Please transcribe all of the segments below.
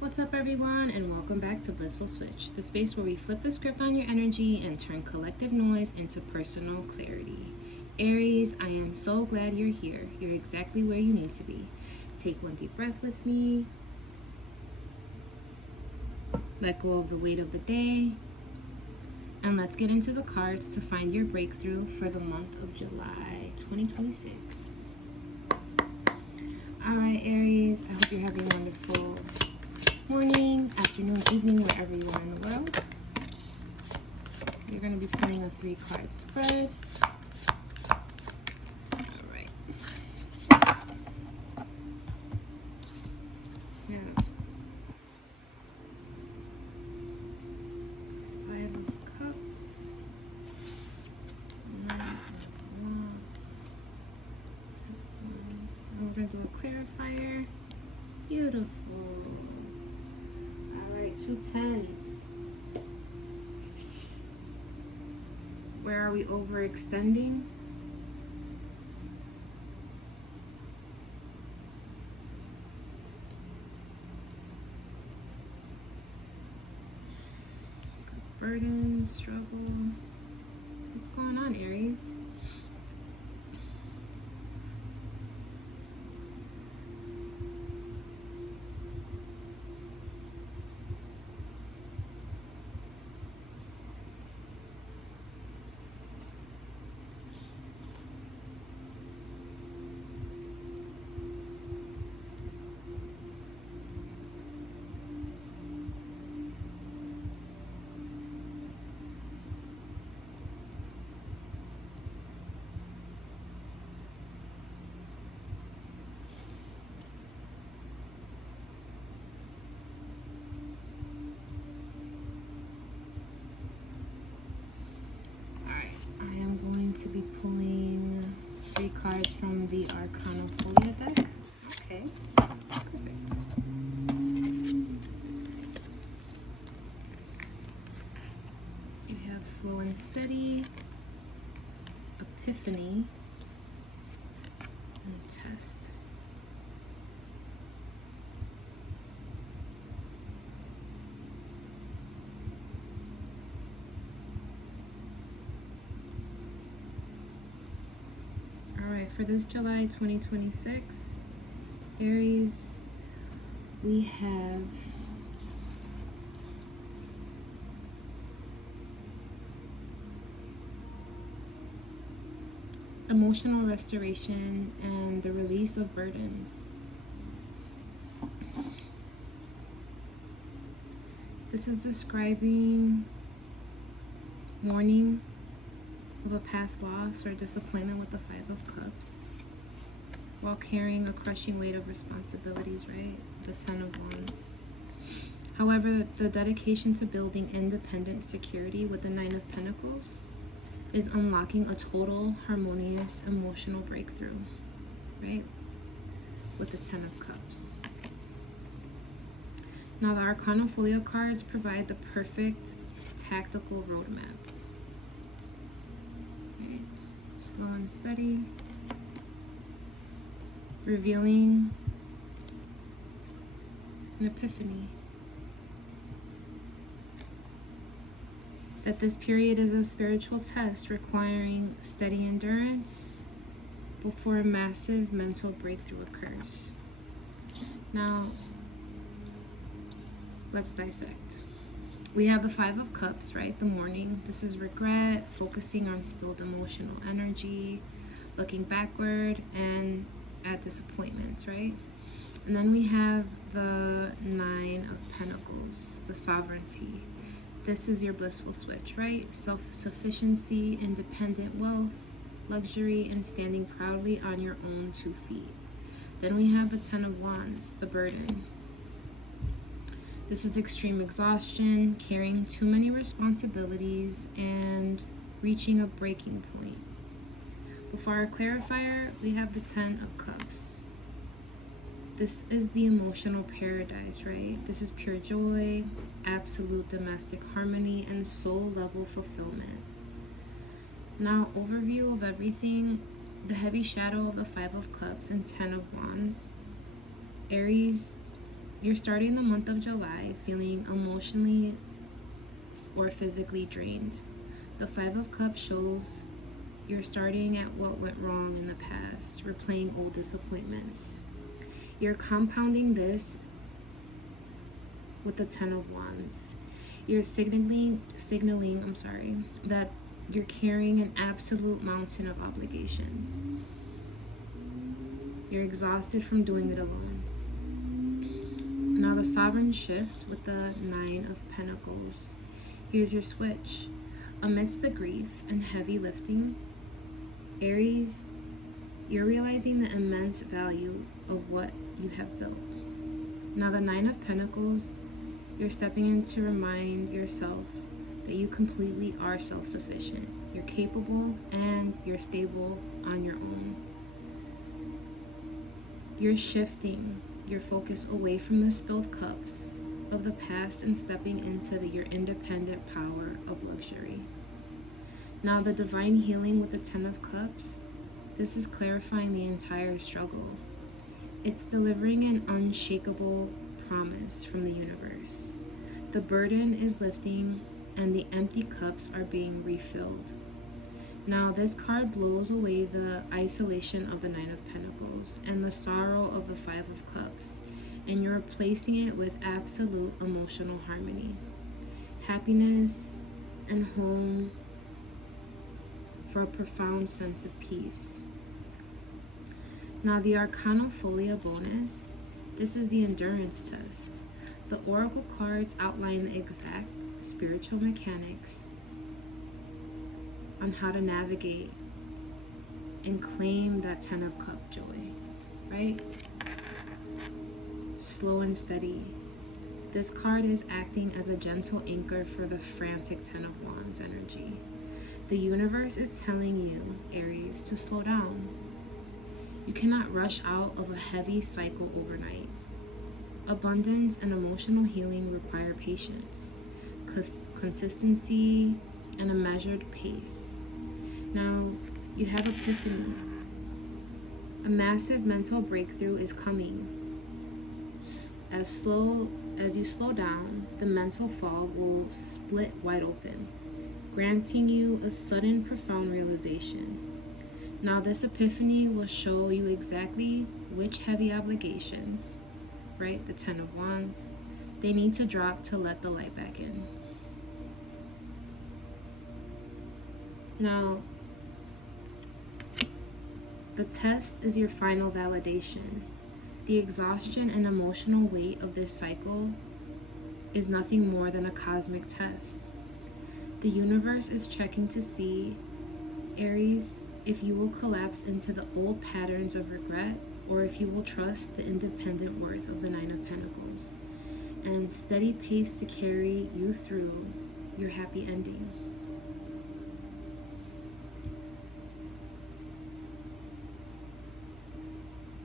What's up, everyone, and welcome back to Blissful Switch, the space where we flip the script on your energy and turn collective noise into personal clarity. Aries, I am so glad you're here. You're exactly where you need to be. Take one deep breath with me. Let go of the weight of the day. And let's get into the cards to find your breakthrough for the month of July 2026. All right, Aries, I hope you're having a wonderful morning, afternoon, evening, wherever you are in the world. You're going to be playing a 3-card spread. All right. Yeah. 5 of Cups. 9 of Wands. And we're going to do a clarifier. Beautiful. Alright, 2 tens. Where are we overextending? Burden, struggle. What's going on, Aries? To be pulling 3 cards from the Arcana Folia deck. Okay, perfect. So we have Slow and Steady, Epiphany, and Test. For this July 2026, Aries, we have emotional restoration and the release of burdens. This is describing mourning of a past loss or disappointment with the 5 of Cups while carrying a crushing weight of responsibilities, right? The 10 of Wands. However, the dedication to building independent security with the 9 of Pentacles is unlocking a total harmonious emotional breakthrough, right? With the 10 of Cups. Now, the Arcana Folia cards provide the perfect tactical roadmap. Slow and steady, revealing an epiphany that this period is a spiritual test requiring steady endurance before a massive mental breakthrough occurs. Now, let's dissect. We have the 5 of Cups, right? The mourning. This is regret, focusing on spilled emotional energy, looking backward, and at disappointments, right? And then we have the 9 of Pentacles, the sovereignty. This is your blissful switch, right? Self-sufficiency, independent wealth, luxury, and standing proudly on your own 2 feet. Then we have the 10 of Wands, the burden. This is extreme exhaustion, carrying too many responsibilities, and reaching a breaking point. Before our clarifier, we have the 10 of Cups. This is the emotional paradise, right? This is pure joy, absolute domestic harmony, and soul-level fulfillment. Now, overview of everything. The heavy shadow of the 5 of Cups and 10 of Wands. Aries, You're starting the month of July feeling emotionally or physically drained. The Five of Cups shows you're starting at what went wrong in the past, replaying old disappointments. You're compounding this with the Ten of Wands. You're signaling, that you're carrying an absolute mountain of obligations. You're exhausted from doing it alone. Now the Sovereign shift with the Nine of Pentacles. Here's your switch. Amidst the grief and heavy lifting, Aries, you're realizing the immense value of what you have built. Now the Nine of Pentacles, you're stepping in to remind yourself that you completely are self-sufficient. You're capable and you're stable on your own. You're shifting your focus away from the spilled cups of the past and stepping into your independent power of luxury. Now the divine healing with the Ten of Cups, this is clarifying the entire struggle. It's delivering an unshakable promise from the universe. The burden is lifting and the empty cups are being refilled. Now this card blows away the isolation of the Nine of Pentacles and the sorrow of the Five of Cups, and you're replacing it with absolute emotional harmony, happiness, and home for a profound sense of peace. Now the Arcana Folia bonus, this is the endurance test. The oracle cards outline the exact spiritual mechanics on how to navigate and claim that Ten of Cup joy, right? Slow and steady. This card is acting as a gentle anchor for the frantic Ten of Wands energy. The universe is telling you, Aries, to slow down. You cannot rush out of a heavy cycle overnight. Abundance and emotional healing require patience, consistency, and a measured pace. Now, you have epiphany. A massive mental breakthrough is coming. As you slow down, the mental fog will split wide open, granting you a sudden, profound realization. Now, this epiphany will show you exactly which heavy obligations, right, the Ten of Wands, they need to drop to let the light back in. Now, the test is your final validation. The exhaustion and emotional weight of this cycle is nothing more than a cosmic test. The universe is checking to see, Aries, if you will collapse into the old patterns of regret or if you will trust the independent worth of the Nine of Pentacles and steady pace to carry you through your happy ending.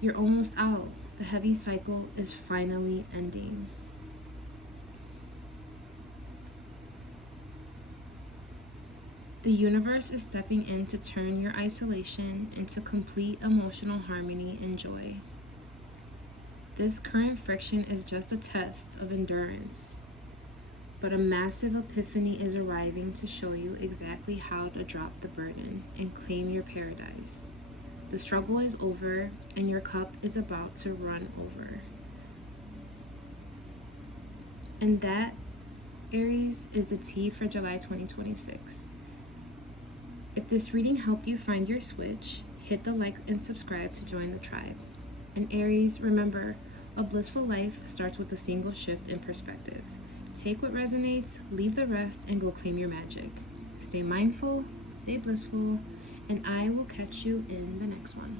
You're almost out. The heavy cycle is finally ending. The universe is stepping in to turn your isolation into complete emotional harmony and joy. This current friction is just a test of endurance, but a massive epiphany is arriving to show you exactly how to drop the burden and claim your paradise. The struggle is over and your cup is about to run over. And that, Aries, is the tea for July 2026. If this reading helped you find your switch, hit the like and subscribe to join the tribe. And Aries, remember, a blissful life starts with a single shift in perspective. Take what resonates, leave the rest, and go claim your magic. Stay mindful, stay blissful, and I will catch you in the next one.